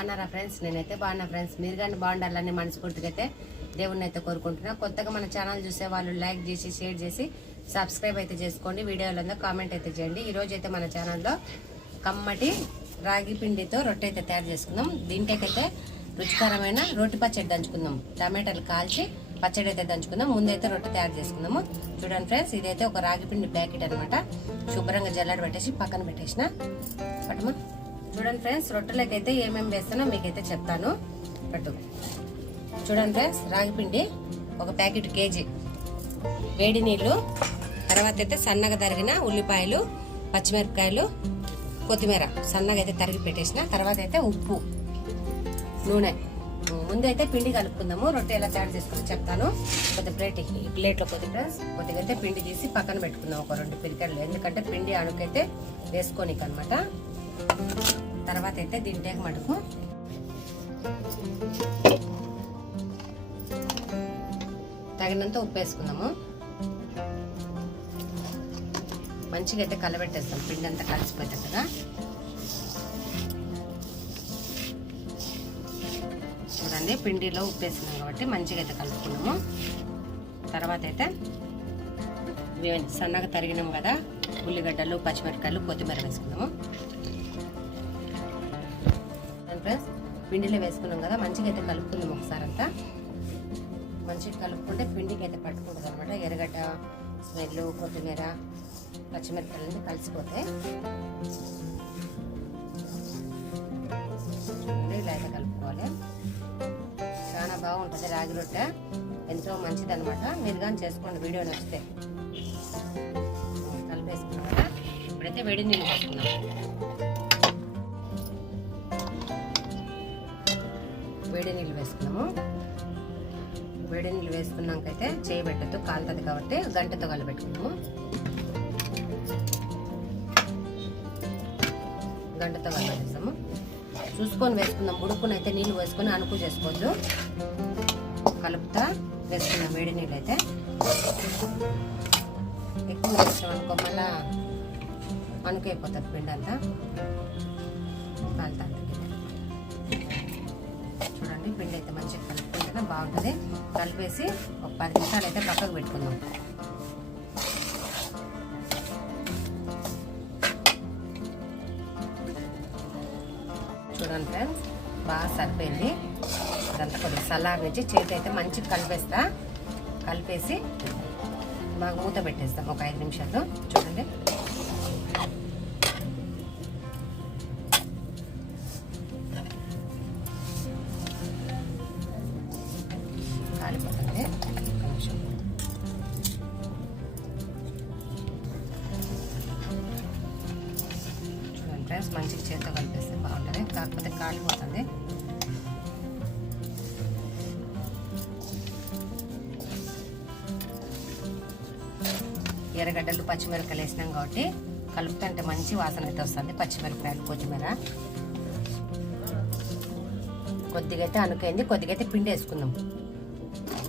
బాగున్నారా ఫ్రెండ్స్? నేనైతే బాగున్నా ఫ్రెండ్స్. మీరు కానీ బాగుండాలని మనస్ఫూర్తిగా అయితే దేవుణ్ణి అయితే కోరుకుంటున్నా. కొత్తగా మన ఛానల్ చూసే వాళ్ళు లైక్ చేసి షేర్ చేసి సబ్స్క్రైబ్ అయితే చేసుకోండి. వీడియోలో కామెంట్ అయితే చేయండి. ఈరోజు అయితే మన ఛానల్లో కమ్మటి రాగి పిండితో రొట్టె అయితే తయారు చేసుకుందాం. దీంట్లోకైతే రుచికరమైన రోటి పచ్చడి దంచుకుందాం. టమాటాలు కాల్చి పచ్చడి అయితే దంచుకుందాం. ముందైతే రొట్టె తయారు చేసుకుందాము. చూడండి ఫ్రెండ్స్, ఇదైతే ఒక రాగి పిండి ప్యాకెట్ అనమాట. శుభ్రంగా జల్లెడ పెట్టేసి పక్కన పెట్టేసిన పట్టమా. చూడండి ఫ్రెండ్స్, రొట్టెలకి అయితే ఏమేమి వేస్తానో మీకైతే చెప్తాను. పట్టు. చూడండి ఫ్రెండ్స్, రాగి పిండి ఒక ప్యాకెట్ కేజీ, వేడి నీళ్ళు, తర్వాత అయితే సన్నగా తరిగిన ఉల్లిపాయలు, పచ్చిమిరపకాయలు, కొత్తిమీర సన్నగా అయితే తరిగి పెట్టేసిన, తర్వాత అయితే ఉప్పు, నూనె. ముందైతే పిండి కలుపుకుందాము. రొట్టె ఎలా తయారు చేసుకుని చెప్తాను. కొద్ది ప్లేట్లో కొద్దిగా అయితే పిండి తీసి పక్కన పెట్టుకుందాం, ఒక 2 పిరికెళ్ళు. ఎందుకంటే పిండి అణుకైతే వేసుకోనికి అనమాట. తర్వాత అయితే దీంట్లోకి మటుకు తగినంత ఉప్పు వేసుకుందాము. మంచిగా అయితే కలబెట్టేస్తాం, పిండి అంతా కలిసిపోయేటట్టుగా. చూడండి, పిండిలో ఉప్పు వేసుకున్నాం కాబట్టి మంచిగా అయితే కలుపుకున్నాము. తర్వాత అయితే సన్నగా తరిగినాం కదా ఉల్లిగడ్డలు, పచ్చిమిరపకాయలు, కొత్తిమీర వేసుకున్నాము. ఫ్రెండ్స్, పిండిలో వేసుకున్నాం కదా, మంచిగా అయితే కలుపుకుందాం. ఒకసారి అంతా మంచిగా కలుపుకుంటే పిండికి అయితే పట్టుకుంటుంది అనమాట. ఎర్రగడ్డ స్మెల్, కొత్తిమీర, పచ్చిమిరపకాయలు కలిసిపోతాయి. ఇలా అయితే కలుపుకోవాలి. చాలా బాగుంటుంది రాగి రొట్టె, ఎంతో మంచిది అనమాట. మీరు కానీ చేసుకోండి, వీడియో నచ్చితే. కలిపేసుకున్నాం కదా, ఇప్పుడైతే వేడి నీళ్ళు వేసుకున్నాం. వేడి నీళ్ళు వేసుకున్నాము. వేడి నీళ్ళు వేసుకున్నాకైతే చేయబెట్టద్దు, కాలుతుంది కాబట్టి గంటతో కలిపెట్టుకున్నాము. గంటతో కలిపేస్తాము. చూసుకొని వేసుకుందాం. బుడుక్కుని అయితే నీళ్ళు వేసుకొని అనుకు చేసుకోవద్దు. కలుపుతా వేసుకున్నాం వేడి నీళ్ళు అయితే. ఎక్కువ వేస్తాం అనుకో, మళ్ళా అనుకైపోతుంది పిండి అంతా, కాలుతా. చూడండి, పిండి అయితే మంచిగా కలుపుకుంటేనే బాగుంటుంది. కలిపేసి ఒక 10 నిమిషాలు అయితే పక్కకు పెట్టుకుందాం. చూడండి ఫ్రెండ్స్, బాగా సరిపోయింది. ఇదంతా కొద్దిగా సలార్ నుంచి చేతి అయితే మంచిగా కలిపేస్తా. కలిపేసి బాగా మూత పెట్టేస్తాం ఒక 5 నిమిషాలు. చూడండి, కాలిపోతుంది. చూడండి ఫ్రెండ్స్, మంచిగా చేతితో కలిపేస్తే బాగుంటుంది, కాకపోతే కాలిపోతుంది. ఎర్రగడ్డలు, పచ్చిమిరపకాయలు వేసినాం కాబట్టి కలుపుతుంటే మంచి వాసన అయితే వస్తుంది. పచ్చిమిరపకాయలు, కొత్తిమీర కొద్దిగా అయితే అనుకైంది. కొద్దిగా అయితే పిండి వేసుకుందాం.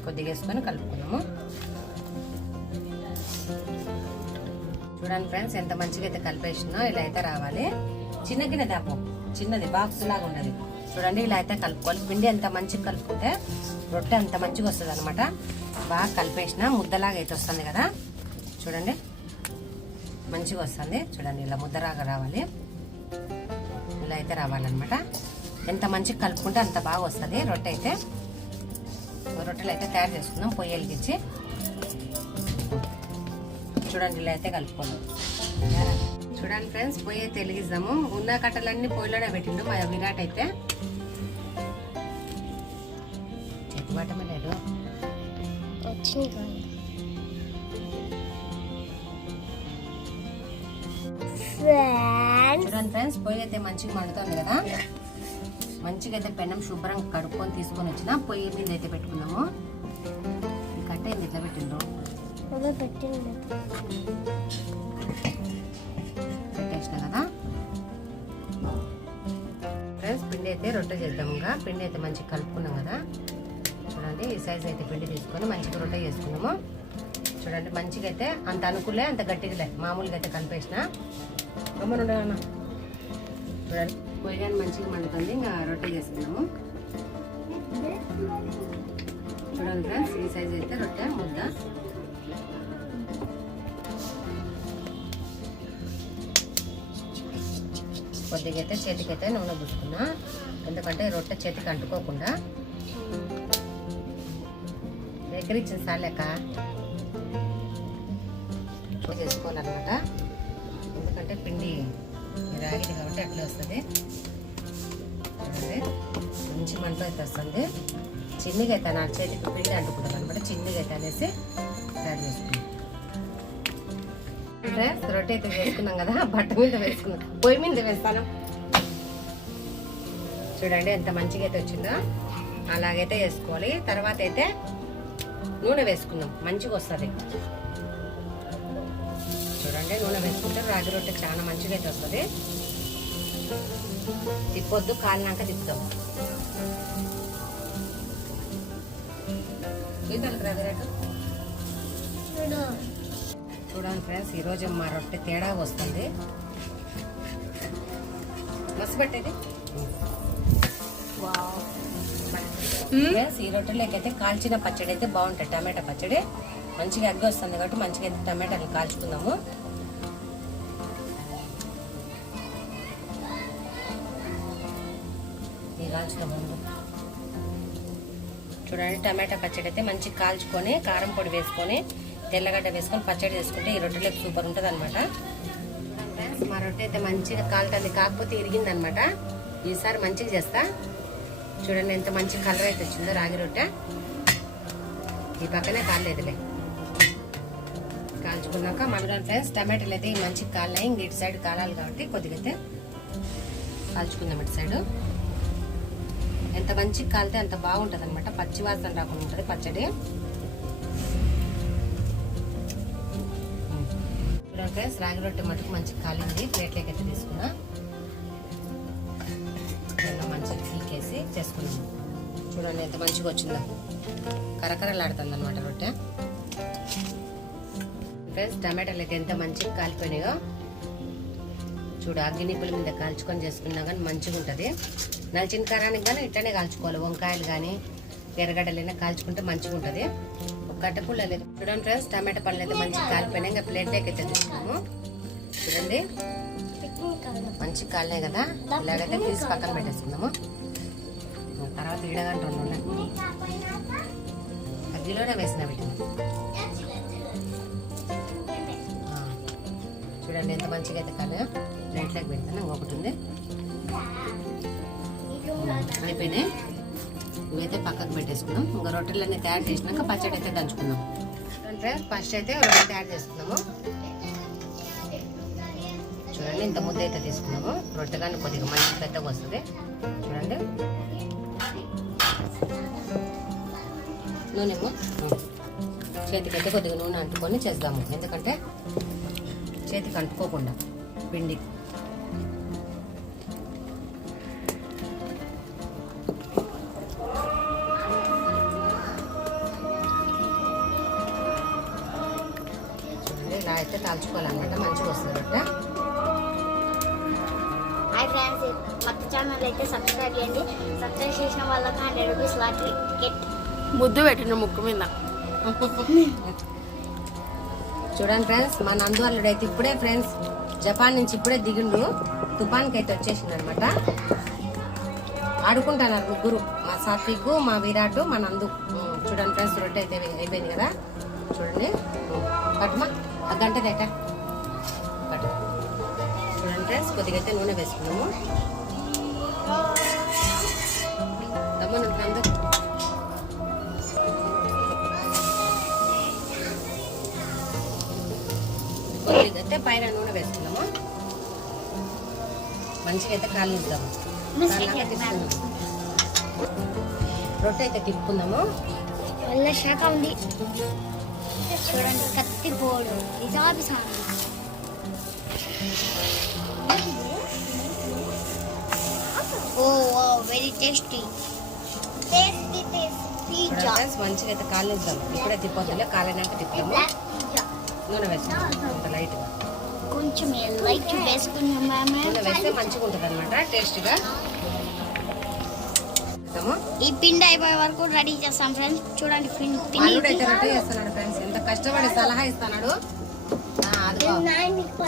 కొద్దిగా వేసుకొని కలుపుకున్నాము. చూడండి ఫ్రెండ్స్, ఎంత మంచిగా అయితే కలిపేసినా ఇలా అయితే రావాలి. చిన్న గిన్నె దాపు, చిన్నది బాక్స్ లాగా ఉండదు. చూడండి, ఇలా అయితే కలుపుకోవాలి. పిండి ఎంత మంచిగా కలుపుకుంటే రొట్టె అంత మంచిగా వస్తుంది అనమాట. బాగా కలిపేసిన ముద్దలాగా అయితే వస్తుంది కదా. చూడండి, మంచిగా వస్తుంది. చూడండి, ఇలా ముద్దలాగా రావాలి. ఇలా అయితే రావాలన్నమాట. ఎంత మంచిగా కలుపుకుంటే అంత బాగా వస్తుంది రొట్టె అయితే. రొట్టెలు అయితే తయారు చేసుకుందాం పొయ్యి వెలిగించి. చూడండి, ఇలా అయితే కలుపుకోండి. చూడండి ఫ్రెండ్స్, పొయ్యి అయితే వెలిగిద్దాము. ఉన్న కట్టలన్నీ పొయ్యిలోనే పెట్టిండు మా విరాట్ అయితే. చేతి పట్టమే లేదు. చూడండి ఫ్రెండ్స్, పొయ్యి అయితే మంచిగా మండుతుంది కదా. మంచిగా అయితే పెనం శుభ్రంగా కడుక్కొని తీసుకొని వచ్చిన పొయ్యి మీద అయితే పెట్టుకున్నాము. ఈ కట్ట ఏంది ఇట్లా పెట్టిండ్రు? పెట్టేసిన కదా ఫ్రెండ్స్. పిండి అయితే రొట్టె చేద్దాము. పిండి అయితే మంచిగా కలుపుకున్నాం కదా. చూడండి, ఈ సైజ్ అయితే పిండి తీసుకొని మంచిగా రొట్టె చేసుకున్నాము. చూడండి, మంచిగా అయితే అంత అనుకులే అంత గట్టిగా మామూలుగా అయితే కలిపేసిన. చూడండి, పొయ్యిగాని మంచిగా మండుతుంది. ఇంకా రొట్టె చేసుకున్నాము. చూడండి ఫ్రెండ్స్, ఈ సైజ్ అయితే రొట్టె ముద్ద. కొద్దిగా అయితే చేతికైతే నూనె పూసుకున్నా, ఎందుకంటే రొట్టె చేతికి అంటుకోకుండా. ఎక్కడిచ్చిన సాలేక చేసుకోవాలన్నమాట, ఎందుకంటే పిండి రాగిది కాబట్టి అట్లా వస్తుంది. మంచి మంట అయితే వస్తుంది. చిన్నగా అయితే నా చేతికి పిండి అంటుకుంటుంది అనమాట. చిన్నగా అయితే అనేసి తయారు చేసుకున్నాం. రొట్టె అయితే వేసుకున్నాం కదా, బట్ట మీద వేసుకున్నాం, పొయ్యి మీద వేస్తాను. చూడండి ఎంత మంచిగా అయితే వచ్చిందో, అలాగైతే వేసుకోవాలి. తర్వాత అయితే నూనె వేసుకున్నాం, మంచిగా వస్తుంది. చూడండి నూనె వేసుకుంటే రాగి రొట్టె చాలా మంచిగా అయితే వస్తుంది. తిప్పొద్దు, కాలినాక తిప్పుతాం. చూడండి ఫ్రెండ్స్, ఈరోజు మా రొట్టె తేడా వస్తుంది. మస్తు పెట్టేది ఫ్రెండ్స్. ఈ రొట్టెలోకి అయితే కాల్చిన పచ్చడి అయితే బాగుంటుంది. టమాటా పచ్చడి మంచిగా అగ్గి వస్తుంది కాబట్టి మంచిగా అయితే టమాటాలు కాల్చుకుందాము. చూడండి టమాటా పచ్చడి అయితే మంచిగా కాల్చుకొని కారం పొడి వేసుకొని తెల్లగడ్డ వేసుకొని పచ్చడి చేసుకుంటే ఈ రొట్టెలోకి సూపర్ ఉంటుంది అనమాట. మా రొట్టె అయితే మంచిగా కాలుతుంది, కాకపోతే ఇరిగింది అనమాట. ఈసారి మంచిగా చేస్తా. చూడండి ఎంత మంచి కలర్ అయితే వచ్చిందో రాగి రొట్టె. ఈ పక్కనే కాలేదులే, కాల్చుకున్నాక మన ఫ్రెండ్స్ టమాటాలు అయితే మంచిగా కాలినాయి. ఇంక ఇటు సైడ్ కాలాలి కాబట్టి కొద్దిగా అయితే కాల్చుకుందాం. ఇటు సైడు ఎంత మంచిగా కాలితే అంత బాగుంటుంది అనమాట. పచ్చి వాసన రాకుండా ఉంటుంది పచ్చడి. చూడండి ఫ్రెండ్స్, రాగి రొట్టె మటుకు మంచిగా కాలింది. ప్లేట్లోకి అయితే తీసుకున్నా, మంచిగా తీకేసి చేసుకున్నాం. చూడండి ఎంత మంచిగా వచ్చిందో, కరకరలాడుతుంది అనమాట రొట్టె. ఫ్రెండ్స్ టమాటాలు అయితే ఎంత మంచిగా కాలిపోయినాయో చూడు. అగ్గి నిప్పుల మీద కాల్చుకొని చేసుకున్నా కానీ మంచిగా ఉంటుంది. నలిచిన కారానికి కానీ ఇట్లనే కాల్చుకోవాలి. వంకాయలు కానీ ఎర్రగడ్డలైనా కాల్చుకుంటే మంచిగా ఉంటుంది. ఒక కట్టపుల్ల లేదు. చూడండి ఫ్రెండ్స్, టమాటా పళ్ళు అయితే మంచిగా కాలిపోయినాయి. ఇంకా ప్లేట్లోకి అయితే తీసుకున్నాము. చూడండి మంచిగా కాలినాయి కదా, ఇలాగైతే తీసి పక్కన పెట్టేసుకున్నాము. తర్వాత ఇడగంట అగ్గిలోనే వేసిన వీటిని. చూడండి ఎంత మంచిగా అయితే కాలే. ప్లేట్లోకి పెడతాను. ఇంకొకటి ఉంది, అయిపోయినాయి. ఇవైతే పక్కకు పెట్టేసుకున్నాం. ఇంకా రొట్టెలన్నీ తయారు చేసినాక పచ్చడి అయితే దంచుకుందాం. ఫస్ట్ అయితే రొట్టె తయారు చేసుకున్నాము. చూడండి ఇంత ముద్ద అయితే తీసుకున్నాము. రొట్టె కానీ కొద్దిగా మంచి పెద్దగా వస్తుంది. చూడండి నూనెము చేతికైతే కొద్దిగా నూనె అంటుకొని చేద్దాము, ఎందుకంటే చేతికి అంటుకోకుండా పిండి. చూడండి ఇలా అయితే కాల్చుకోవాలన్నమాట, మంచిగా వస్తుంది రొట్టె. హాయ్ ఫ్రెండ్స్, కొత్త ఛానల్ అయితే సబ్స్క్రైబ్ చేయండి. సబ్స్క్రైబ్ చేసిన వాళ్ళకి 100 రూపీస్ లాటరీ టికెట్ ముద్దు పెట్టిన ముక్కు మీద. చూడండి ఫ్రెండ్స్, మా నందువల్లుడు అయితే ఇప్పుడే ఫ్రెండ్స్ జపాన్ నుంచి ఇప్పుడే దిగిండు. తుఫాన్కి అయితే వచ్చేసింది అనమాట. ఆడుకుంటున్నారు ముగ్గురు, మా సాత్విక్, మా విరాట్, మా నందు. చూడండి ఫ్రెండ్స్, రొట్టె అయితే అయిపోయింది కదా. చూడండి పట్టుమా ఆ గంట దగ్గర పట్టు. చూడండి ఫ్రెండ్స్, కొద్దిగా అయితే నూనె వేసుకున్నాము. రమ్మను నందు. కొద్దిగా అయితే పైన నూనె వేసుకున్నాము. మంచిగా అయితే కాలిద్దాము. రొట్టె అయితే తిప్పుకుందాము. వల్ల శాఖ ఉంది. చూడండి కత్తి పోడు నిజాబి సాంగ్. ఓ వెరీ టేస్టీ. మంచిగా అయితే కాలిద్దాము. ఇప్పుడే తిప్పొద్దులే, కాలినాక తిప్పుతాము. నూనె వేస్తాము అంత లైట్గా. కొంచెం లైట్ వేసుకున్నాము. నూనె వేస్తే మంచిగా ఉంటుంది అనమాట టేస్ట్గా. ఈ పిండి అయిపోయే వరకు రెడీ చేస్తాం ఫ్రెండ్స్. చూడండి అల్లుడు అయితే రెడీ చేస్తున్నాడు ఫ్రెండ్స్. ఎంత కష్టపడి సలహా ఇస్తున్నాడు. అదిగో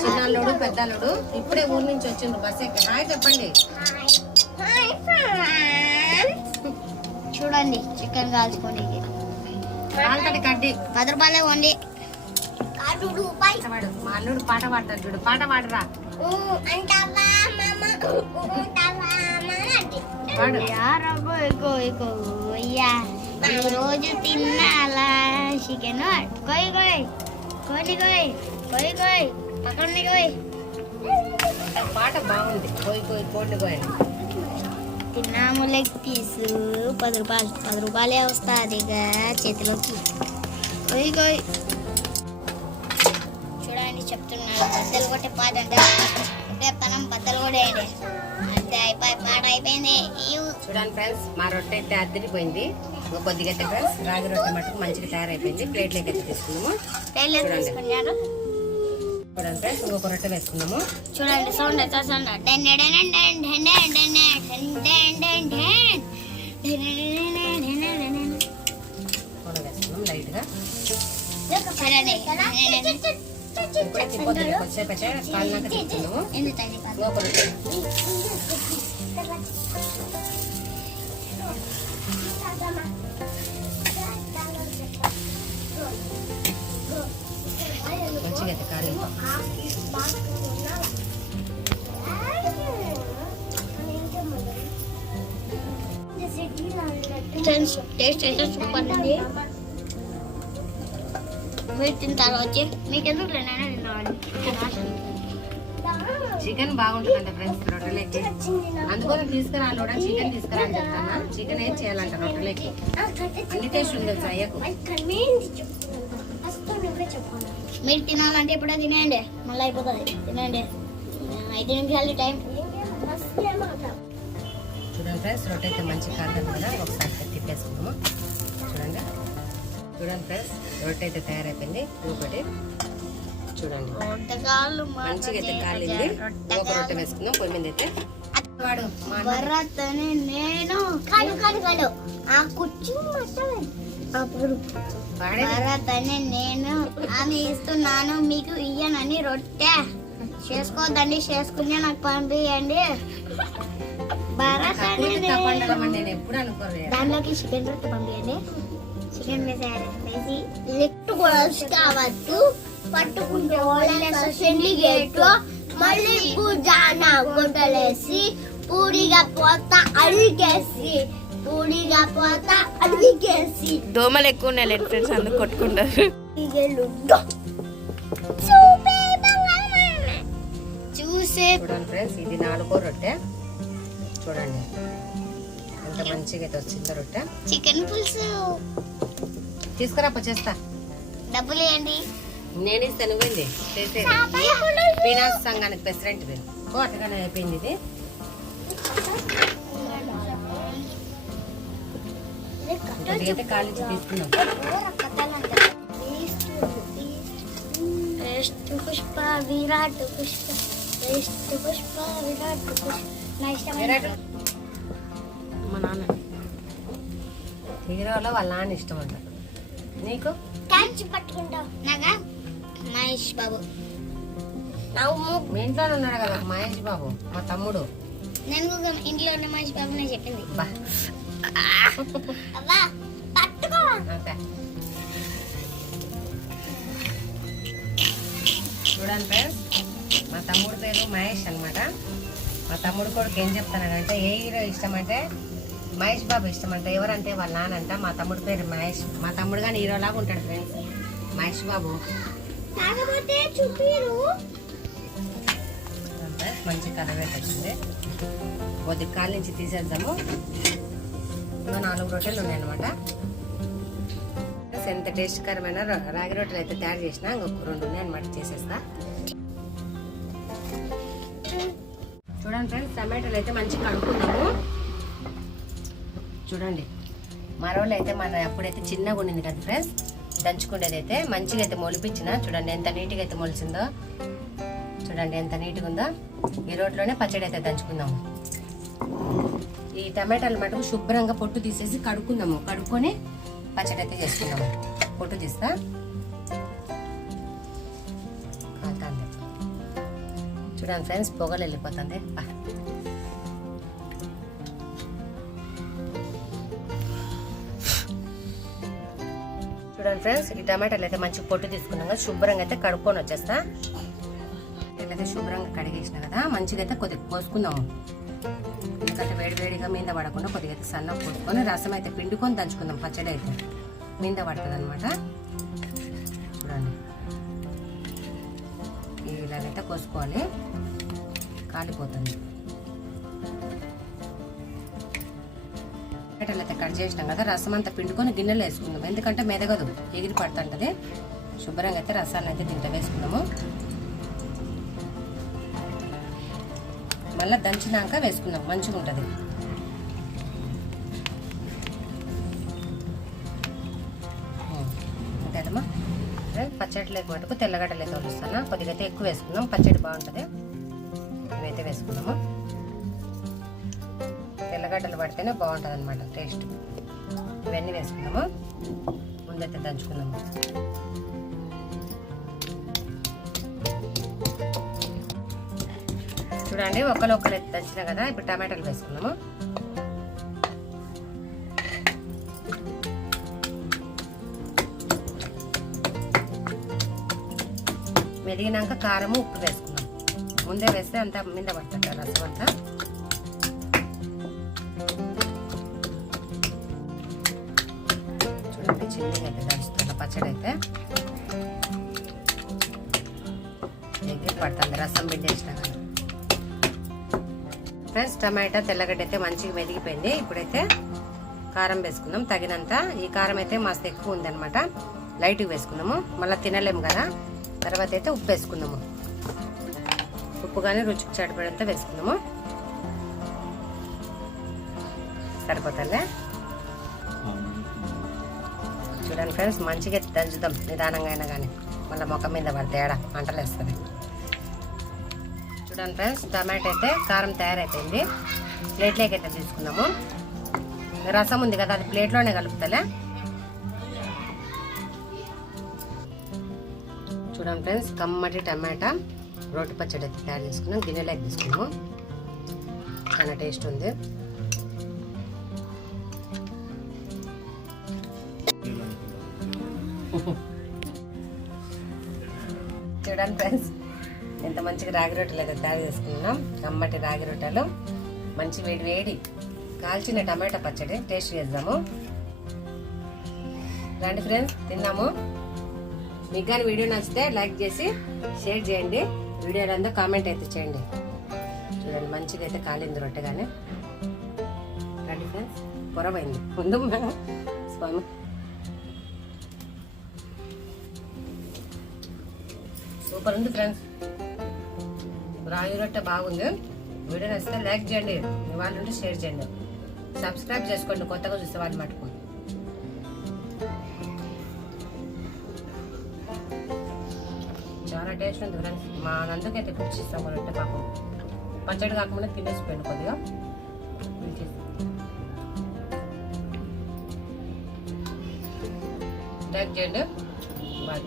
చిన్నల్లుడు పెద్దల్లుడు ఇప్పుడే ఊరి నుంచి వచ్చిండ్రు బస్ ఎక్కి. హాయ్ చెప్పండి. చూడండి చికెన్ కాల్చుకోండి. కాల్తడి కడ్డి 10 రూపాయలే వండి. మా అల్లుడు పాట పాడతాడు చూడు. పాట పాడరా పాడు. రోజు తిన్నాలా చికెన్ కోయి కోయి కోడి కోయి కోయి కోయి పక్కన కోయి. పాట బాగుంది. కోయి కోయి కోడి కోయి. తిన్నాము లెగ్ పీసు 10 రూపాయలు. 10 రూపాయలే వస్తుంది ఇక చేతిలోకి. కోయి కోయి. చూడండి చెప్తున్నాడు బద్దలు కొట్టే పాట అంటే చెప్తాను. బద్దలు కొట్టేయండి అంతే. అయిపోయి పాట అయిపోయింది. చూడండి ఫ్రెండ్స్ మా రొట్టె అయితే అద్దరిపోయింది. కొద్దిగా అయితే ఫ్రెండ్స్ రాగి రొట్టె మటుకు మంచిగా తయారైపోయింది. ప్లేట్లోకి అయితే తీసుకున్నాము. తీసుకున్నారు. చూడండి ఫ్రెండ్స్ ఇంకొక రొట్టె వేసుకున్నాము. చూడండి సౌండ్ అయితే సౌండ్ కూడా వేసుకున్నాం లైట్గా. చూడండి ఇప్పుడే తిప్పొద్దు కొద్దిసేపు అయితే కాలినాక తీసుకున్నాము. ఇంకొక రొట్టె మంచిగా అయితే కాలి. టేస్ట్ అయితే సూపర్ ఉంది. మీరు తింటారు వచ్చి మీకు ఎందుకు తినాలి. చికెన్ బాగుంటుందంట ఫ్రెండ్స్ రొట్టెలకి. అందుకోసం తీసుకురా కూడా చికెన్ తీసుకురా అని చెప్తాను. చికెన్ ఏం చేయాలంట రొట్టెలకి. అన్ని టేస్ట్ ఉంది ఫ్రైకు. మీరు తినాలంటే ఇప్పుడే తినేయండి. మళ్ళీ అయిపోతుంది. తినండి 5 నిమిషాలు టైం. చూడండి ఫ్రెండ్స్ రొట్టె అయితే మంచి కాదు కదా. ఒకసారి తిప్పేసుకున్నాము. చూడండి చూడండి ఫ్రెండ్స్ రొట్టె అయితే తయారైపోయింది. ఇంకోటి చూడండి మంచిగా అయితే కాలింది. ఒక రొట్టె వేసుకుందాం పొయ్యి మీద అయితే. వాడు భరతని నేను భరతని నేను ఆమె ఇస్తున్నాను మీకు ఇయ్యనని రొట్టె చేసుకోవద్దండి. చేసుకుని నాకు పంపించండి. నేను ఎప్పుడు అనుకోలేదు. దాంట్లోకి చికెన్ రొట్టె పంపించండి. చికెన్ వేసి లెఫ్ట్ కావచ్చు పట్టుకుంటే గేటు మళ్ళీ పూజాన గుడ్డలేసి పూడిగా పోత అడిగేసి దోమలు ఎక్కువ ఉన్నాయి ఫ్రెండ్స్ అందుకు కొట్టుకుంటారు. చూసే చూడండి ఫ్రెండ్స్ ఇది 4వ రొట్టె. చూడండి ఎంత మంచిగా అయితే వచ్చిందో రొట్టె. చికెన్ పులుసు తీసుకురాప చేస్తా. డబ్బులు ఇవ్వండి. నేను ఇస్తాను. నువ్వేంది చేసేది. పీనాస్ సంఘానికి ప్రెసిడెంట్ అటుగానే అయిపోయింది ఇది. కొద్దిగా కాలించి తీసుకున్నాం. పుష్ప విరాట్ పుష్ప పుష్ప విరాట్ పుష్ప. మా నాన్న హీరోలో వాళ్ళ నాన్న ఇష్టం అంట. నీకు క్యాచ్ పట్టుకుంటావు. నాగా మహేష్ బాబు. మీ ఇంట్లోనే ఉన్నాడు కదా మహేష్ బాబు మా తమ్ముడు. నేను ఇంట్లో ఉన్న మహేష్ బాబునే చెప్పింది. అంతే. చూడండి ఫ్రెండ్స్ మా తమ్ముడు పేరు మహేష్ అనమాట. మా తమ్ముడు కొడుకు ఏం చెప్తానంటే ఏ హీరో ఇష్టం అంటే మహేష్ బాబు ఇష్టం అంట. ఎవరంటే వాళ్ళ నానంట. మా తమ్ముడు పేరు మహేష్. మా తమ్ముడు కానీ హీరోలాగా ఉంటాడు ఫ్రెండ్స్ మహేష్ బాబు. మంచి కలవేట్ వచ్చింది. కొద్ది కాళ్ళ నుంచి తీసేద్దాము. ఇంకా 4 రొట్టెలు ఉన్నాయన్నమాట. ఎంత టేస్ట్కరమైన రాగి రొట్టెలు అయితే తయారు చేసిన ఇంకొక 2 ఉన్నాయి అనమాట. చేసేస్తా. చూడండి ఫ్రెండ్స్ టమాటాలు అయితే మంచిగా కడుక్కున్నాము. చూడండి మరోళ్ళు అయితే మన అప్పుడైతే చిన్నగా ఉండింది కదా ఫ్రెండ్స్. దంచుకునేది అయితే మంచిగా అయితే మొలిపించిన. చూడండి ఎంత నీట్గా అయితే మొలిచిందో. చూడండి ఎంత నీట్గా ఉందో. ఈ రోట్లోనే పచ్చడి అయితే దంచుకుందాము. ఈ టమాటాలు మటుకు శుభ్రంగా పొట్టు తీసేసి కడుక్కుందాము. కడుక్కొని పచ్చడి అయితే చేసుకుందాము. పొట్టు తీస్తా. కాదండి చూడండి ఫ్రెండ్స్, పొగలు వెళ్ళిపోతుంది. చూడండి ఫ్రెండ్స్, ఈ టమాటాలు అయితే మంచి పొట్టు తీసుకున్నాం కదా, శుభ్రంగా అయితే కడుక్కొని వచ్చేస్తా. ఇట్లయితే శుభ్రంగా కడిగేసిన కదా, మంచిగా అయితే కొద్దిగా పోసుకుందాము. ఎందుకంటే వేడివేడిగా మీద పడకుండా కొద్దిగా అయితే సన్న పోసుకొని రసం అయితే పిండుకొని దంచుకుందాం. పచ్చడి అయితే మీద పడుతుంది అనమాట. చూడండి ఇలాగైతే కోసుకోవాలి, కాలిపోతుంది. టమాటాలు అయితే కట్ చేసినాం కదా, రసం అంతా పిండుకొని గిన్నెలో వేసుకుందాం. ఎందుకంటే మెదగదు, ఎగిరి పడుతుంటది. శుభ్రంగా అయితే రసాన్ని అయితే దీంట్లో వేసుకుందాము. మళ్ళీ దంచినాక వేసుకుందాం, మంచిగా ఉంటుంది. అంతేదమ్మా. పచ్చడిలోకి మటుకు తెల్లగడ్డలు అయితే వలుస్తాను. కొద్దిగా అయితే ఎక్కువ వేసుకుందాం, పచ్చడి బాగుంటుంది. ఇవైతే వేసుకుందాము. తెల్లగడ్డలు పడితేనే బాగుంటుంది అనమాట టేస్ట్. ఇవన్నీ వేసుకుందాము. ముందైతే దంచుకుందాము. చూడండి ఒక్కరు అయితే దంచిన కదా. ఇప్పుడు టమాటాలు వేసుకున్నాము. మెదిగినాక కారము ఉప్పు వేసుకున్నాం. ముందే వేస్తే అంతా మీద పడుతుంది రసం అంతా. చూడండి చిల్లీగా అయితే దంచుతున్నా. పచ్చడి అయితే ఎగిరి పడుతుంది రసం పిండేసిన కదా. ఫ్రెండ్స్, టమాటా తెల్లగడ్డ అయితే మంచిగా మెదిగిపోయింది. ఇప్పుడైతే కారం వేసుకుందాం తగినంత. ఈ కారం అయితే మస్తు ఎక్కువ ఉందన్నమాట. లైట్గా వేసుకుందాము, మళ్ళీ తినలేము కదా. తర్వాత అయితే ఉప్పు వేసుకుందాము. ఉప్పు కానీ రుచికి సరిపడంతా వేసుకుందాము. సరిపోతుందే. చూడండి ఫ్రెండ్స్, మంచిగా దంచుదాం నిదానంగా అయినా కానీ, మళ్ళీ ముఖం మీద పడితే ఏడ మంటలు వేస్తుంది. చూడండి ఫ్రెండ్స్, టమాటా అయితే కారం తయారైపోయింది. ప్లేట్లోకి అయితే తీసుకుందాము. రసం ఉంది కదా, అది ప్లేట్లోనే కలుపుతలే. చూడండి ఫ్రెండ్స్, కమ్మటి టమాటా రోటి పచ్చడి అయితే తయారు చేసుకున్నాం. గిన్నెలోకి తీసుకున్నాము. చాలా టేస్ట్ ఉంది. చూడండి ఫ్రెండ్స్, ఎంత మంచిగా రాగి రొట్టెలు అయితే తయారు చేసుకున్నాం. కమ్మటి రాగి రొట్టెలు, మంచి వేడి వేడి కాల్చిన టమాటా పచ్చడి టేస్ట్ చేద్దాము. రండి ఫ్రెండ్స్, తిన్నాము. మీకు కానీ వీడియో నచ్చితే లైక్ చేసి షేర్ చేయండి. వీడియోలంతా కామెంట్ అయితే చేయండి. చూడండి మంచిగా అయితే కాలింది రొట్టె కానీ. రండి ఫ్రెండ్స్, పొరవైంది ముందు స్వామి. సూపర్ ఉంది ఫ్రెండ్స్, రాగి రొట్టె బాగుంది. వీడియో నచ్చితే లైక్ చేయండి, మీ వాళ్ళు ఉంటే షేర్ చేయండి, సబ్స్క్రైబ్ చేసుకోండి కొత్తగా చూసే వాళ్ళు మటుకు. చాలా టేస్ట్ ఉంది ఫ్రెండ్స్. మా నందుకైతే పిలిచిస్తాము రొట్టె. పాపం పచ్చడి కాకుండా తినేసిపోయింది కొద్దిగా. లైక్ చేయండి. బాయ్.